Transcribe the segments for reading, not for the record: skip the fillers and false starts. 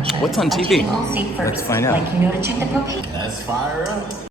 What's on TV? Let's find out. Like you know to check the propane. Let's fire up.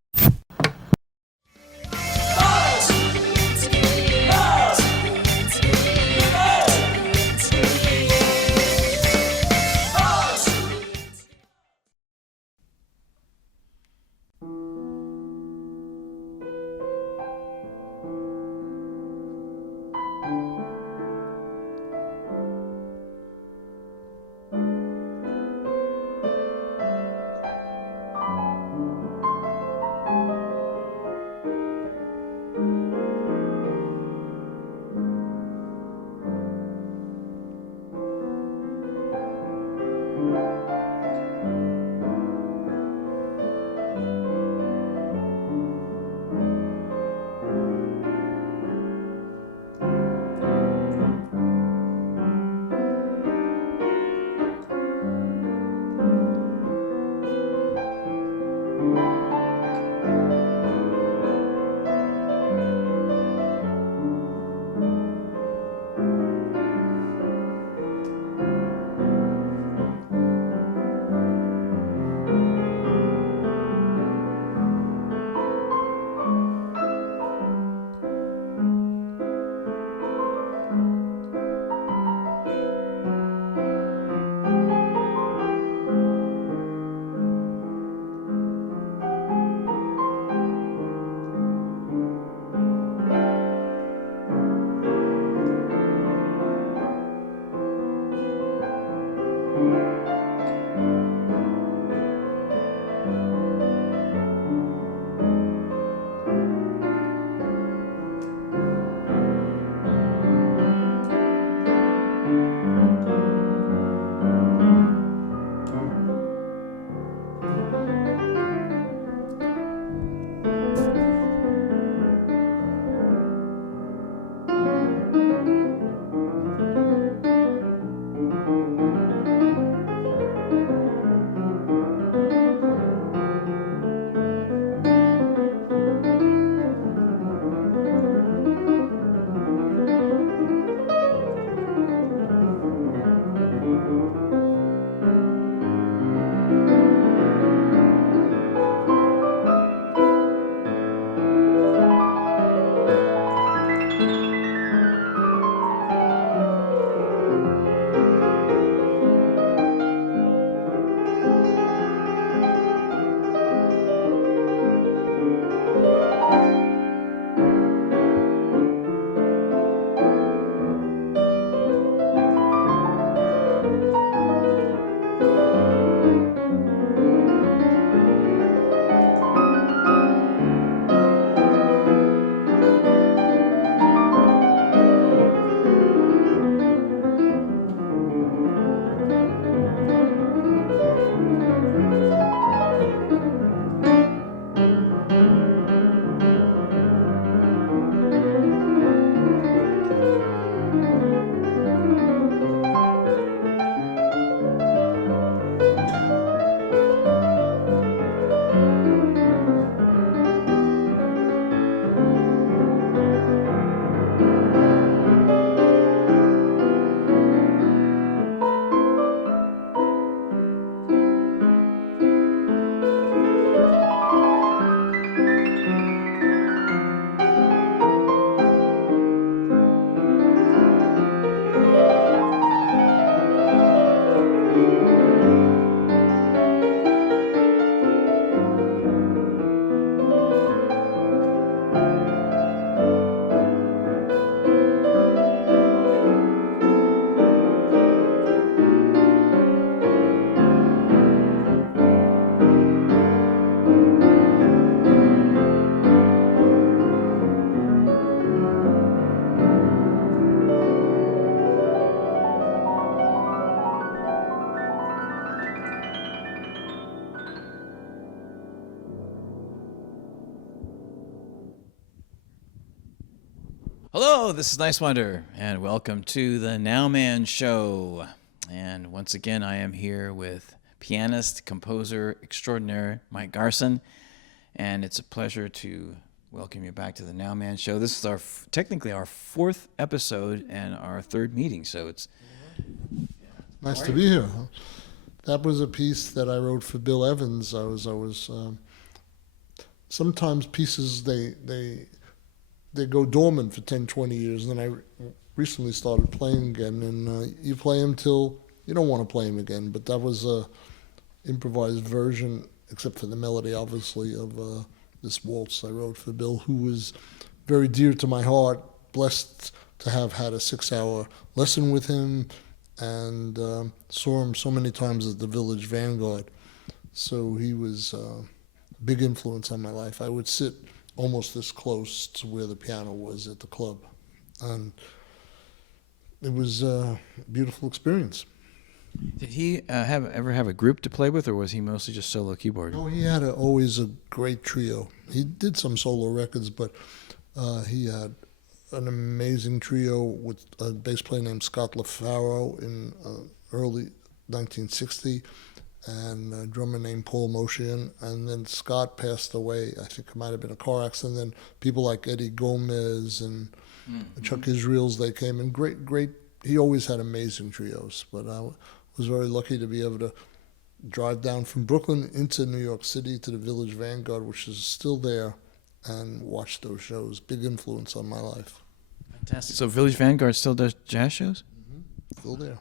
Hello, this is Niswander, and welcome to the Nowman Show. And once again, I am here with pianist, composer extraordinaire Mike Garson, and it's a pleasure to welcome you back to the Nowman Show. This is technically our fourth episode and our third meeting, so it's nice to be here. Huh? That was a piece that I wrote for Bill Evans. Sometimes pieces they go dormant for 10, 20 years, and then I recently started playing again, and you play them till you don't want to play them again. But that was a improvised version, except for the melody, obviously, of this waltz I wrote for Bill, who was very dear to my heart. Blessed to have had a 6-hour lesson with him, and saw him so many times at the Village Vanguard. So he was a big influence on my life. I would sit almost this close to where the piano was at the club, and it was a beautiful experience. Did he ever have a group to play with, or was he mostly just solo keyboard? No, he had always a great trio. He did some solo records, but he had an amazing trio with a bass player named Scott LaFaro in early 1960, and a drummer named Paul Moshian. And then Scott passed away. I think it might have been a car accident. Then people like Eddie Gomez and Chuck Israels, they came in. Great. He always had amazing trios, but I was very lucky to be able to drive down from Brooklyn into New York City to the Village Vanguard, which is still there, and watch those shows. Big influence on my life. Fantastic. So Village Vanguard still does jazz shows? Mm-hmm. Still there.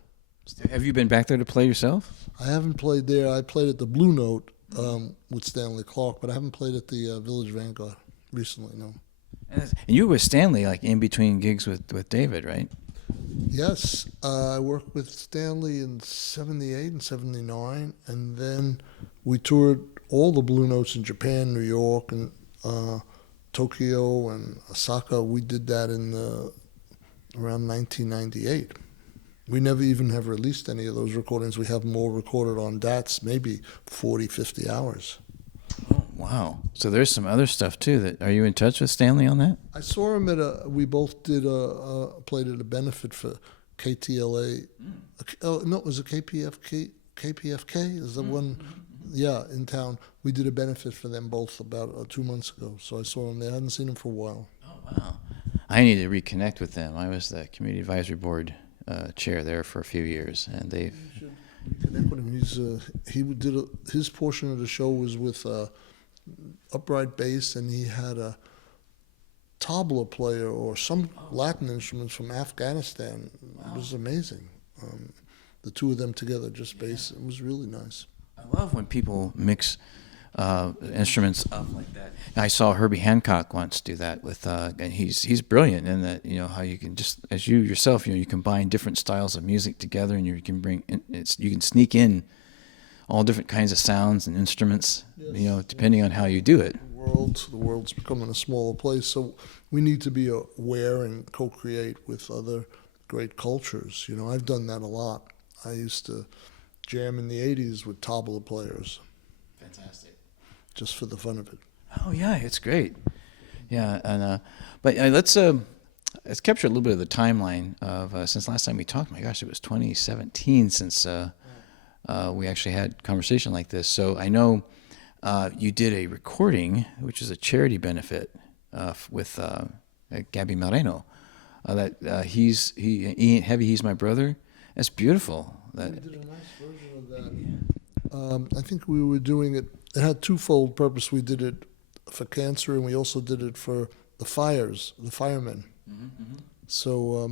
Have you been back there to play yourself? I haven't played there. I played at the Blue Note with Stanley Clarke, but I haven't played at the Village Vanguard recently, no. And you were with Stanley, like in between gigs with David, right? Yes. I worked with Stanley in 78 and 79, and then we toured all the Blue Notes in Japan, New York, and Tokyo, and Osaka. We did that in around 1998. We never even have released any of those recordings. We have them all recorded on DATs, maybe 40, 50 hours. Oh, wow. So there's some other stuff too. Are you in touch with Stanley on that? I saw him we both did played at a benefit for KTLA. No, it was a KPFK. KPFK is the one, yeah, in town. We did a benefit for them both about 2 months ago. So I saw him there. I hadn't seen him for a while. Oh, wow. I need to reconnect with them. I was the community advisory board chair there for a few years, and they've. You should connect with him. His portion of the show was with upright bass, and he had a tabla player or some Latin instruments from Afghanistan. Wow. It was amazing. The two of them together, just bass. It was really nice. I love when people mix instruments up like that. I saw Herbie Hancock once do that with, and he's brilliant in that. You know how you can just, as you yourself, you combine different styles of music together, and you can sneak in all different kinds of sounds and instruments. Yes. Depending on how you do it. The world's becoming a smaller place, so we need to be aware and co-create with other great cultures. I've done that a lot. I used to jam in the 80s with tabla players. Fantastic. Just for the fun of it. Oh yeah, it's great. Yeah, and but let's capture a little bit of the timeline of since last time we talked. My gosh, it was 2017 since we actually had a conversation like this. So I know you did a recording, which is a charity benefit with Gabby Moreno. He's my brother. That's beautiful. We did a nice version of that. I think we were doing it. It had twofold purpose. We did it for cancer, and we also did it for the firemen. Mm-hmm. So,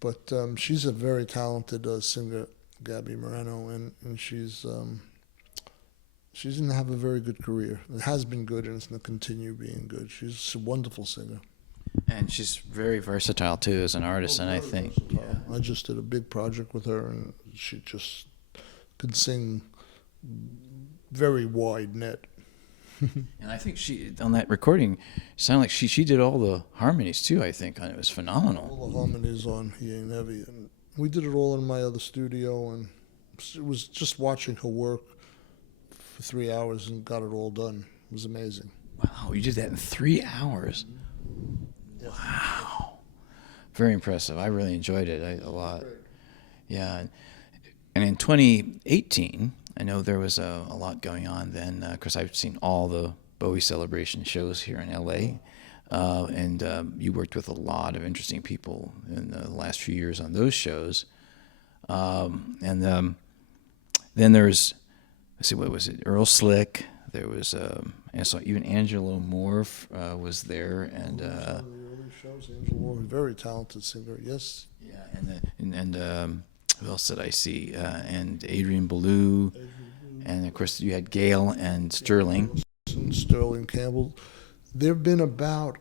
but she's a very talented singer, Gabby Moreno, and she's going to have a very good career. It has been good, and it's going to continue being good. She's a wonderful singer. And she's very versatile, too, as an artist, and I think... Yeah. I just did a big project with her, and she just could sing very wide net. And I think on that recording, sounded like she did all the harmonies, too, I think, and it was phenomenal. All the harmonies on He Ain't Heavy. And we did it all in my other studio, and it was just watching her work for 3 hours and got it all done. It was amazing. Wow, you did that in 3 hours? Yes. Wow. Very impressive. I really enjoyed it a lot. Great. Yeah. And in 2018, I know there was a lot going on then. Of course, I've seen all the Bowie Celebration shows here in L.A., and you worked with a lot of interesting people in the last few years on those shows. Then there's, let's see, what was it? Earl Slick. There was, and so even Angelo Moore was there, and Some of the early shows, Angel Moore, a very talented singer. Yes. yeah, and who else did I see? And Adrian Belew, and of course you had Gail and Sterling. Sterling Campbell. There have been about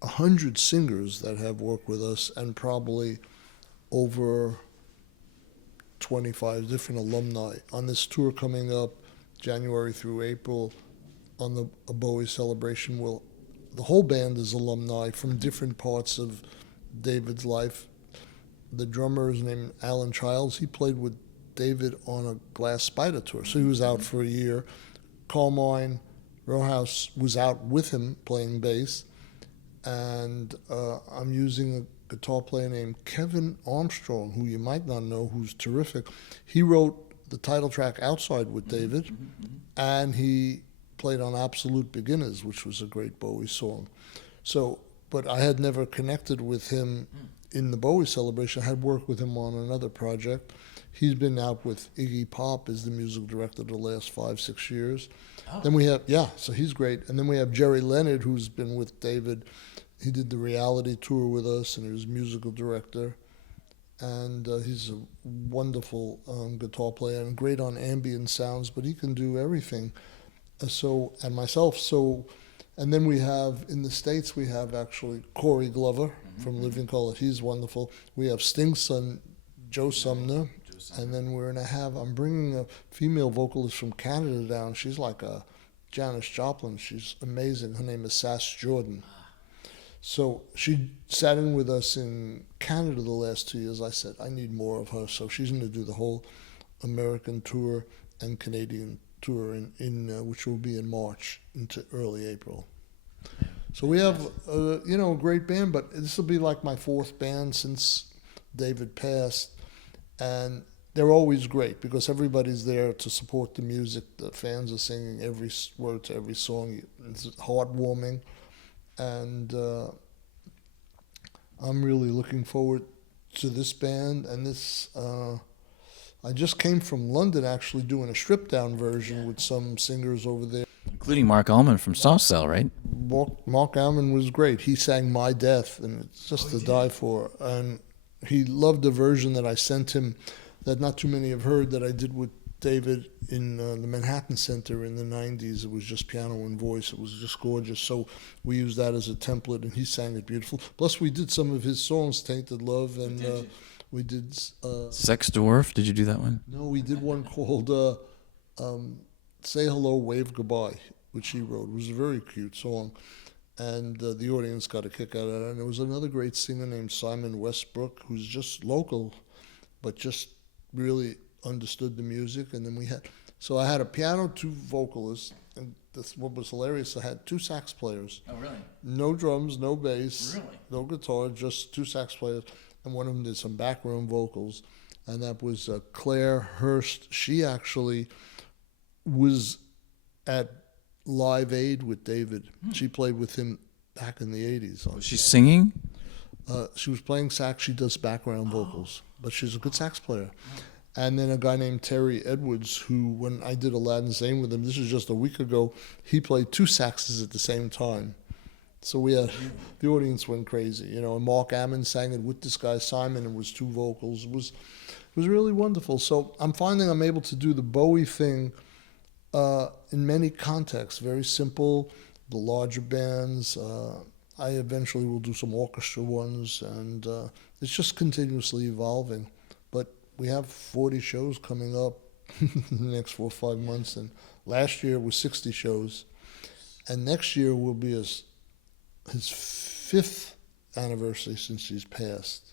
100 singers that have worked with us, and probably over 25 different alumni on this tour coming up January through April on the Bowie Celebration. Well, the whole band is alumni from different parts of David's life. The drummer is named Alan Childs. He played with David on a Glass Spider tour, so he was out for a year. Carmine Rojas was out with him playing bass, and I'm using a guitar player named Kevin Armstrong, who you might not know, who's terrific. He wrote the title track Outside with David, and he played on Absolute Beginners, which was a great Bowie song. So, but I had never connected with him in the Bowie Celebration. I had worked with him on another project. He's been out with Iggy Pop as the music director the last 5-6 years. Oh. Then we have, so he's great. And then we have Jerry Leonard, who's been with David. He did the reality tour with us, and he was musical director. And he's a wonderful guitar player and great on ambient sounds, but he can do everything. And myself. And then we have, in the States, we have actually Corey Glover from Living Colour. He's wonderful. We have Sting's son, Joe Sumner. And then I'm bringing a female vocalist from Canada down. She's like a Janis Joplin. She's amazing. Her name is Sass Jordan. So she sat in with us in Canada the last 2 years. I said, I need more of her. So she's going to do the whole American tour and Canadian tour, which will be in March into early April. So we have, a great band, but this will be like my fourth band since David passed. And they're always great because everybody's there to support the music. The fans are singing every word to every song. It's heartwarming. And I'm really looking forward to this band. And this, I just came from London actually doing a stripped-down version with some singers over there. Including Mark Allman from Soft Cell, right? Mark Allman was great. He sang My Death, and it's just to die for. And he loved the version that I sent him that not too many have heard that I did with David in the Manhattan Center in the 90s. It was just piano and voice. It was just gorgeous. So we used that as a template, and he sang it beautiful. Plus, we did some of his songs, Tainted Love, and we did... Sex Dwarf, did you do that one? No, we did one called Say Hello, Wave Goodbye, which he wrote. It was a very cute song. And the audience got a kick out of it. And there was another great singer named Simon Westbrook, who's just local, but just really understood the music. And then I had a piano, 2 vocalists, and what was hilarious, I had 2 sax players. Oh, really? No drums, no bass, really? No guitar, just 2 sax players. And one of them did some background vocals. And that was Claire Hurst. She actually was at Live Aid with David. She played with him back in the 80s. Was she singing? She was playing sax. She does background vocals, but she's a good sax player. And then a guy named Terry Edwards, who, when I did Aladdin Sane with him, this was just a week ago, he played 2 saxes at the same time. So the audience went crazy, and Mark Ammon sang it with this guy Simon, and it was 2 vocals. It was really wonderful. So I'm finding I'm able to do the Bowie thing in many contexts, very simple, the larger bands. I eventually will do some orchestra ones, and it's just continuously evolving. But we have 40 shows coming up in the next 4 or 5 months, and last year was 60 shows, and next year will be his 5th anniversary since he's passed.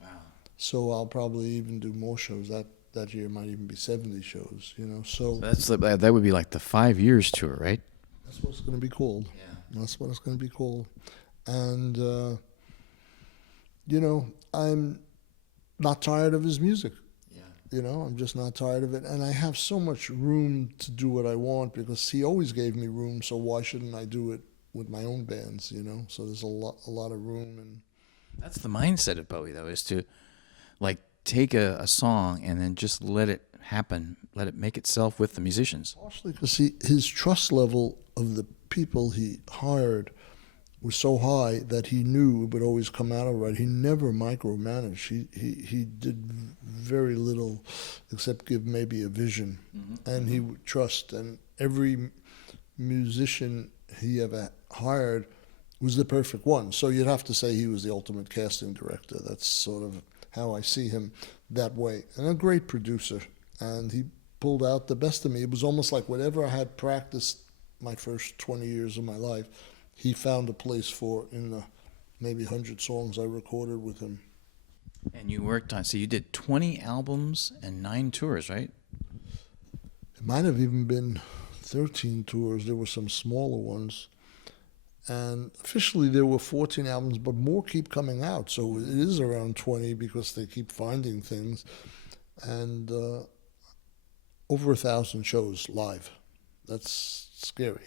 Wow. So I'll probably even do more shows. That year might even be 70 shows, So that would be like the 5 years tour, right? That's what it's going to be called. Yeah. That's what it's going to be called. And, I'm not tired of his music. Yeah. I'm just not tired of it. And I have so much room to do what I want because he always gave me room, so why shouldn't I do it with my own bands, So there's a lot of room. And that's the mindset of Bowie, though, is to, like, take a song and then just let it happen, let it make itself with the musicians? Partially because his trust level of the people he hired was so high that he knew it would always come out all right. He never micromanaged. He did very little except give maybe a vision, and he would trust. And every musician he ever hired was the perfect one. So you'd have to say he was the ultimate casting director. That's sort of how I see him, that way. And a great producer. And he pulled out the best of me. It was almost like whatever I had practiced my first 20 years of my life, he found a place for in the maybe 100 songs I recorded with him. And you worked on, so you did 20 albums and 9 tours, right? It might have even been 13 tours. There were some smaller ones. And officially there were 14 albums, but more keep coming out. So it is around 20 because they keep finding things. And over 1,000 shows live. That's scary.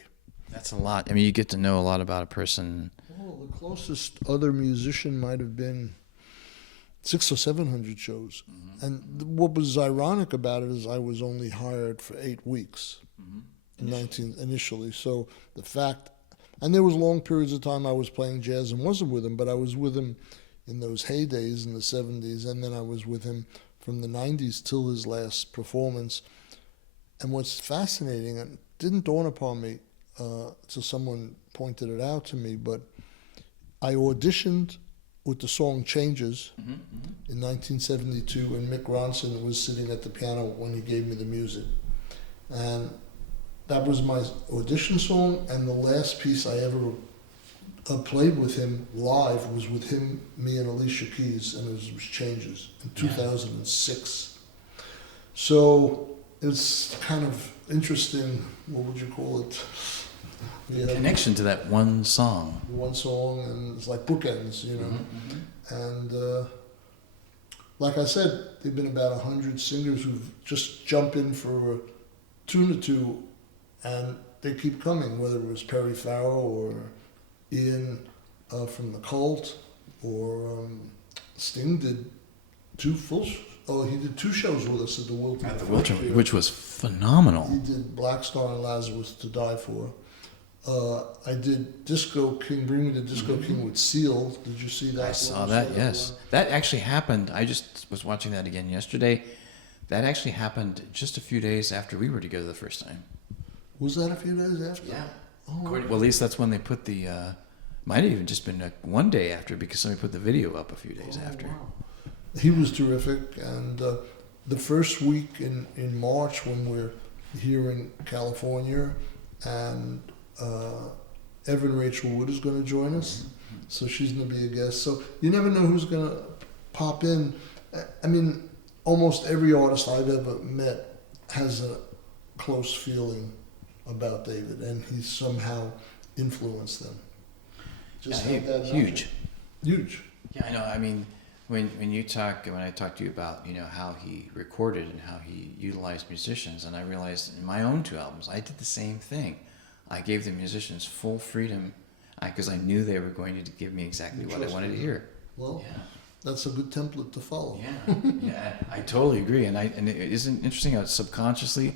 That's a lot. I mean, you get to know a lot about a person. Well, the closest other musician might have been 600 or 700 shows. And what was ironic about it is I was only hired for 8 weeks initially. So the fact, and there was long periods of time I was playing jazz and wasn't with him, but I was with him in those heydays in the 70s, and then I was with him from the 90s till his last performance. And what's fascinating, and it didn't dawn upon me till someone pointed it out to me, but I auditioned with the song Changes in 1972, and Mick Ronson was sitting at the piano when he gave me the music. And that was my audition song, and the last piece I ever played with him live was with him, me, and Alicia Keys, and it was Changes in 2006. So it's kind of interesting, what would you call it? Connection to that one song. One song, and it's like bookends, you know. And like I said, there've been about 100 singers who've just jump in for a tune or two, and they keep coming, whether it was Perry Farrell or Ian from the Cult, or Sting did he did 2 shows with us at the Wiltern. At the Wiltern, which was phenomenal. He did Black Star and Lazarus to Die For. I did Disco King, Bring Me the Disco King with Seal. Did you see that? I saw that, yes. That actually happened. I just was watching that again yesterday. That actually happened just a few days after we were together the first time. Was that a few days after? Yeah. Oh, Well, at least that's when they put the, might have even just been one day after, because somebody put the video up a few days after. Wow. He was terrific, and the first week in March when we're here in California, and Evan Rachel Wood is going to join us, so she's going to be a guest. So you never know who's going to pop in. I mean, almost every artist I've ever met has a close feeling about David, and he's somehow influenced them. Just yeah, that huge. Huge. Yeah, I know. I mean, when I talked to you about, you know, how he recorded and how he utilized musicians, and I realized in my own 2 albums, I did the same thing. I gave the musicians full freedom because I knew they were going to give me exactly what I wanted to hear. Well, that's a good template to follow. Yeah, I totally agree. And it isn't interesting how subconsciously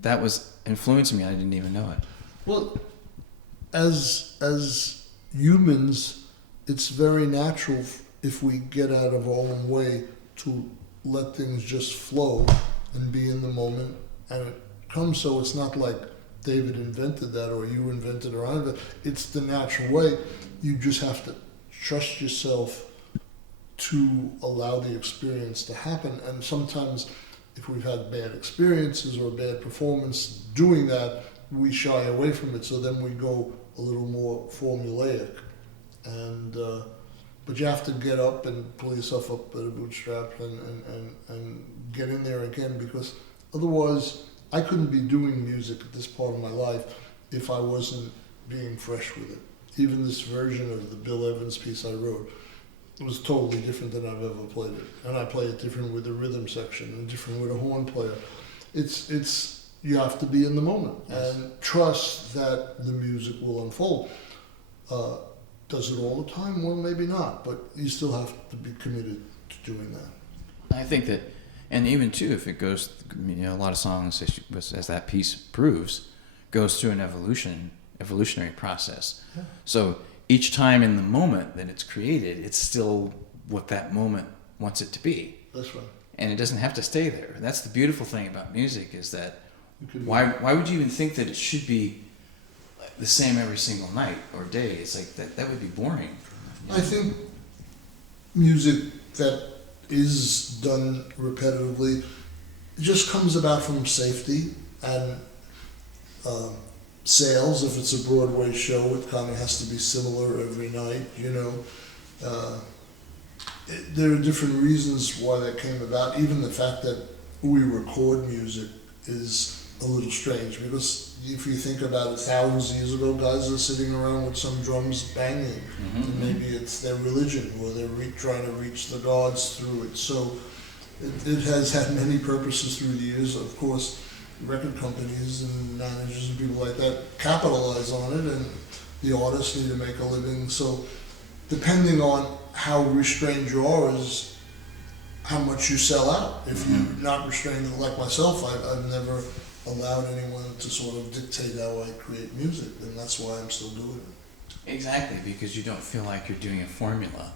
that was influencing me. I didn't even know it. Well, as humans, it's very natural if we get out of our own way to let things just flow and be in the moment, and it comes. So it's not like David invented that, or you invented, or I invented. It's the natural way. You just have to trust yourself to allow the experience to happen. And sometimes if we've had bad experiences or a bad performance doing that, we shy away from it. So then we go a little more formulaic. And but you have to get up and pull yourself up at a bootstrap and get in there again, because otherwise I couldn't be doing music at this part of my life if I wasn't being fresh with it. Even this version of the Bill Evans piece I wrote, it was totally different than I've ever played it. And I play it different with the rhythm section and different with a horn player. It's you have to be in the moment and trust that the music will unfold. Does it all the time? Well, maybe not, but you still have to be committed to doing that. I think that And even too, if it goes, a lot of songs, as that piece proves, goes through an evolutionary process. Yeah. So each time in the moment that it's created, it's still what that moment wants it to be. That's right. And it doesn't have to stay there. That's the beautiful thing about music, is that why would you even think that it should be the same every single night or day? It's like that would be boring. I think music that is done repetitively just comes about from safety and sales. If it's a Broadway show, it kind of has to be similar every night, there are different reasons why that came about. Even the fact that we record music is a little strange, because if you think about it, thousands of years ago, guys are sitting around with some drums banging, and maybe it's their religion, or they're trying to reach the gods through it. So it has had many purposes through the years. Of course, record companies and managers and people like that capitalize on it, and the artists need to make a living. So depending on how restrained you are is how much you sell out. If you're not restrained, like myself, I've never allowed anyone to sort of dictate how I create music, and that's why I'm still doing it. Exactly, because you don't feel like you're doing a formula.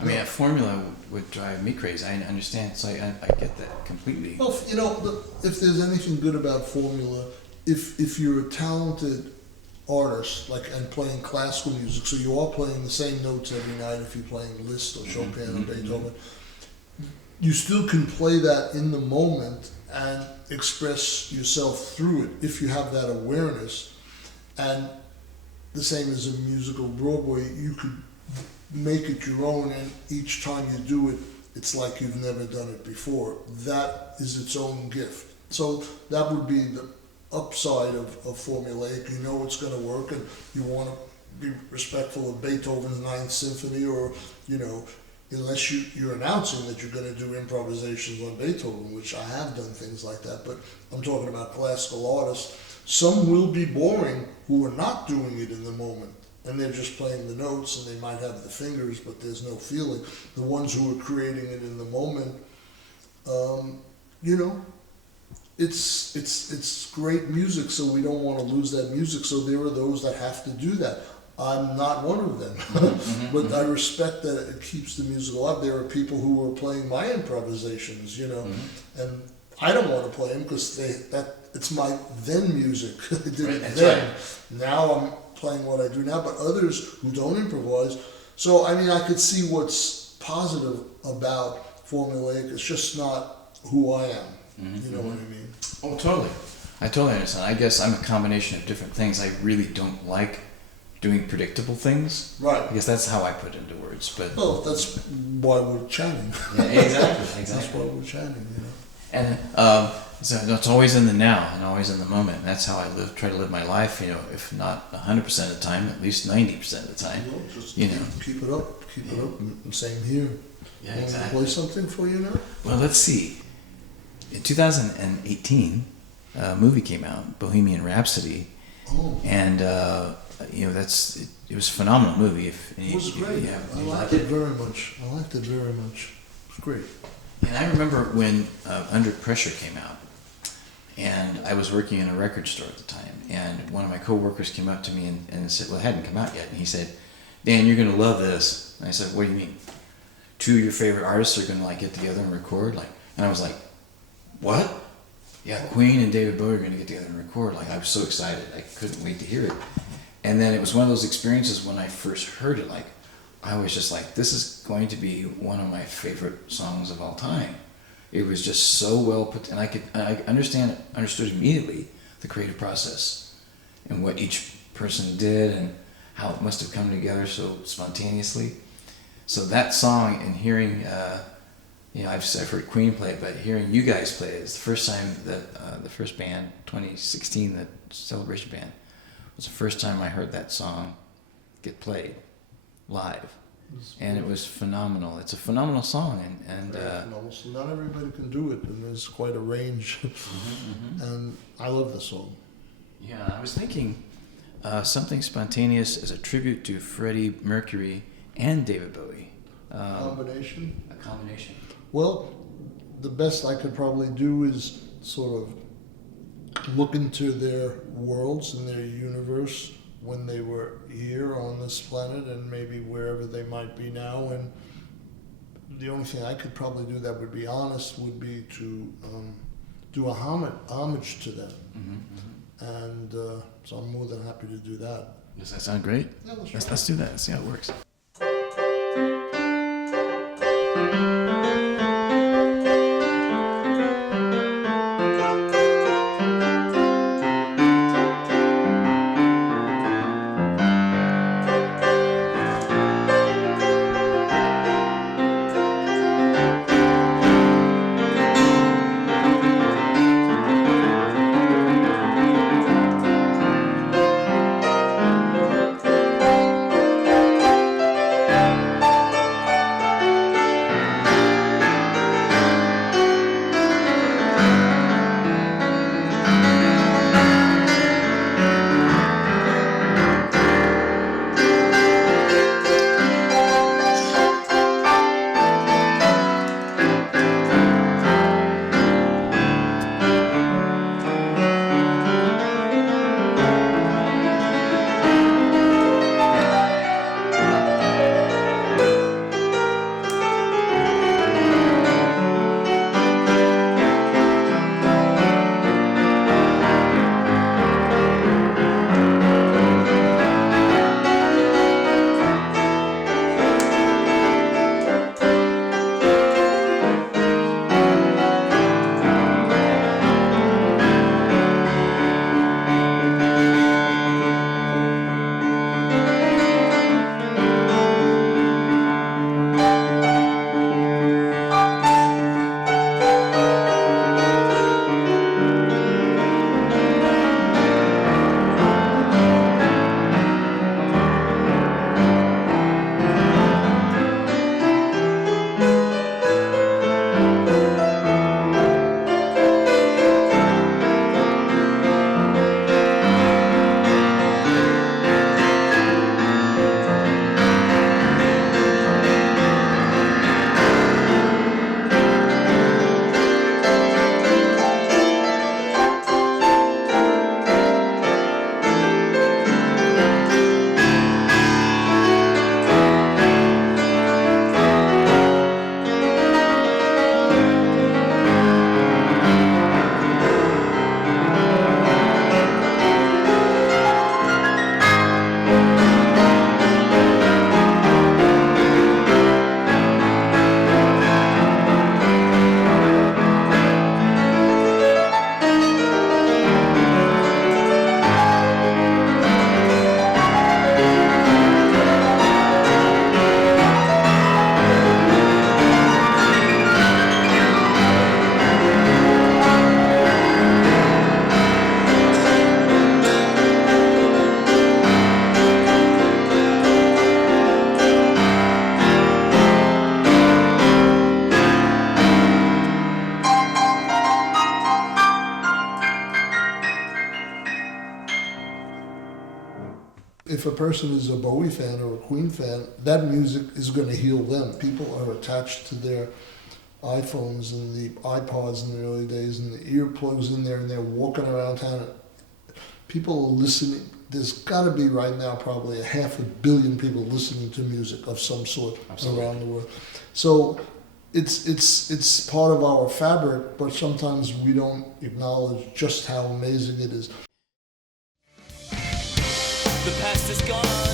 I mean, a formula would drive me crazy. I understand, so I get that completely. Well, if there's anything good about formula, if you're a talented artist, and playing classical music, so you are playing the same notes every night, if you're playing Liszt or Chopin or Beethoven, you still can play that in the moment and express yourself through it if you have that awareness. And the same as a musical Broadway, you could make it your own, and each time you do it, it's like you've never done it before. That is its own gift. So that would be the upside of formulaic. You know it's going to work, and you want to be respectful of Beethoven's Ninth Symphony, or unless you're announcing that you're going to do improvisations on Beethoven, which I have done things like that. But I'm talking about classical artists. Some will be boring who are not doing it in the moment, and they're just playing the notes, and they might have the fingers, but there's no feeling. The ones who are creating it in the moment, it's great music, so we don't want to lose that music. So there are those that have to do that. I'm not one of them, but I respect that it keeps the music alive. There are people who are playing my improvisations, and I don't want to play them because it's my then music. I did it then. Right. Now I'm playing what I do now, but others who don't improvise. So I mean, I could see what's positive about formulaic. It's just not who I am. You know what I mean? Oh, totally. I totally understand. I guess I'm a combination of different things. I really don't like doing predictable things. Right. I guess that's how I put it into words. But well, that's why we're chatting. Yeah, exactly. That's why we're chatting. And so it's always in the now and always in the moment. And that's how I try to live my life. If not 100% of the time, at least 90% of the time. Just keep it up. Keep it up. And same here. Yeah, Want exactly. to play something for you now? Well, let's see. In 2018, a movie came out, Bohemian Rhapsody. Oh. And it was a phenomenal movie. It was great. I liked it very much. It was great. And I remember when Under Pressure came out, and I was working in a record store at the time, and one of my coworkers came up to me and said, well, it hadn't come out yet, and he said, Dan, you're going to love this. And I said, what do you mean? 2 of your favorite artists are going to get together and record? And I was like, what? Yeah, Queen and David Bowie are going to get together and record. I was so excited. I couldn't wait to hear it. And then it was one of those experiences when I first heard it, I was just this is going to be one of my favorite songs of all time. It was just so well put, and I understood immediately the creative process and what each person did and how it must have come together so spontaneously. So that song and hearing, I've heard Queen play it, but hearing you guys play it is the first time that the first band, 2016, the Celebration Band, was the first time I heard that song get played live. And it was phenomenal. It's a phenomenal song, and phenomenal. So not everybody can do it, and there's quite a range. And I love the song. Yeah, I was thinking something spontaneous as a tribute to Freddie Mercury and David Bowie. Combination. A combination. Well, the best I could probably do is sort of look into their worlds and their universe when they were here on this planet and maybe wherever they might be now. And the only thing I could probably do that would be honest would be to do a homage to them. And so I'm more than happy to do that. Does that sound great? Yeah, Let's do that. Let's see how it works. if a person is a Bowie fan or a Queen fan, that music is going to heal them. People are attached to their iPhones and the iPods in the early days and the earplugs in there, and they're walking around town. People are listening. There's got to be right now probably 500 million people listening to music of some sort. Absolutely. Around the world. So it's part of our fabric, but sometimes we don't acknowledge just how amazing it is. The past is gone.